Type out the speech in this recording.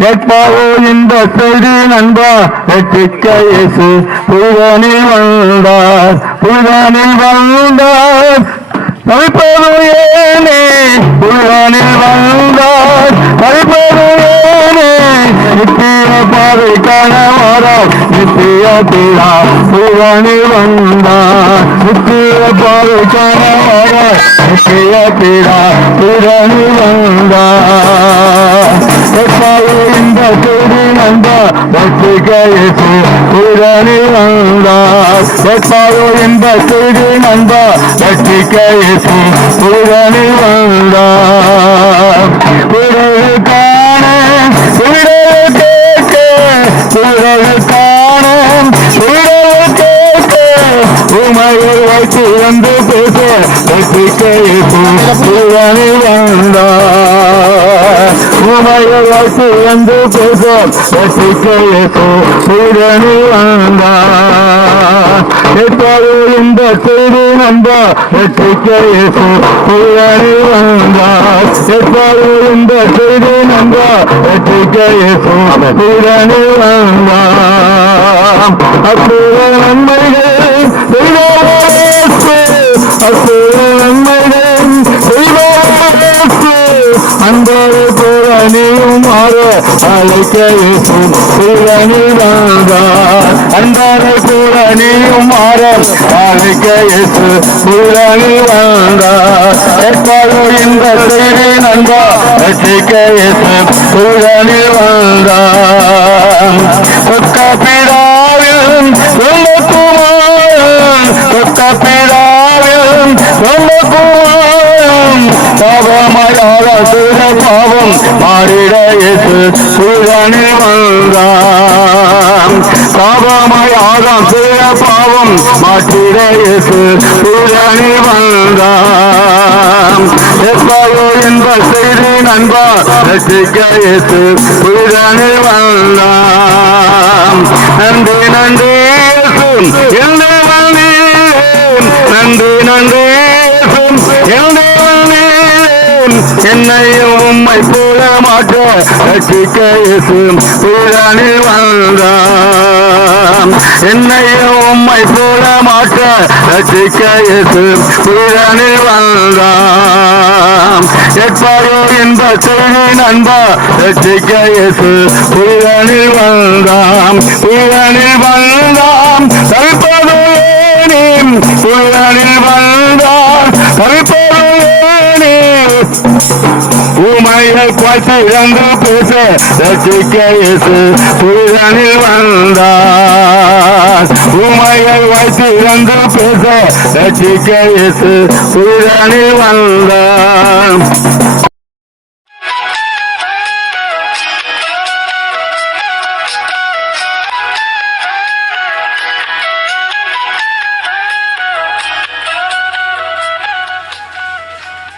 கேட்பாவோ இந்த செய்தி நண்பா வெற்றிக்க இயேசு. புதுவனில் வந்தார் புதுவனில் வந்தார். தவிப்பது ஏனே புதுவனில் வந்தார். தவிப்பது ஏனே நித்திய பாதை கணவரால் நித்திய பிழா புதுவனில் வந்தார் நித்திய பாதை கணவரால் நித்திய பிழா புதுவனில் வந்தார். நண்பா வெற்றிக்க இயேசு வந்தார். கேட்பாவோ இந்த செய்தி நண்பா வெற்றிக்க இயேசு புதுவனில் வந்தார். பிறகு காண பிறகு கேட்க பிறகு காண பிறகு கேட்க உமையை வைத்து வந்து பேச வெற்றிக்க வந்தார். உமையை வைத்து வந்து வசிக்கையோ வெற்றிக்க இயேசு வந்தார் எப்போது இந்த செய்தி நண்பா. வெற்றிக்கையோ இயேசு புதுவனில் வந்தார் எப்போது இந்த செய்தி நண்பா. வெற்றிக்கையோ இயேசு புதுவனில் வந்தார் அற்புத நன்மைகள் அழைக்க இயேசு புதுவனில் வந்தார் அன்பாரை கூட நீயும் மாற அழைக்க இயேசு புதுவனில் வந்தார் எப்போது இந்த செய்தி நண்பா ரசிக்க இயேசு புதுவனில் வந்தார் சொக்க பிடாவில் சொல்ல குமாரன் சொக்க பிடாவில் சொல்ல குமாரன் பாவமாய் சுர பாவம் மாறிட இயேசு புதுவனில் வந்தான். பாவமாய் சுர பாவம் மாற்றிட இயேசு புதுவனில் வந்தான். எப்பாயோ என்ப செய்தி நண்பா ரசிக்க இயேசு புதுவனில் வந்தான். மாட்டேன் மாற்ற ரசிக்க இயேசு புதுவனில் என்னையும் உம்மை போல மாட்டேன் ரசிக்க இயேசு புதுவனில் வந்தார் எப்பாரோ என்ப செய்தி நண்பா. ரசிக்க இயேசு புதுவனில் வந்தாம் புதுவனில் வந்தாம் தவிப்பது ஏனே வந்தான். வந்தாம் உமையை பார்த்து இறந்து பேச. ரசிக்க இயேசு புதுவனில் வந்தார் உமையை வைத்து இறந்து பேச ரசிக்க இயேசு புதுவனில் வந்தார்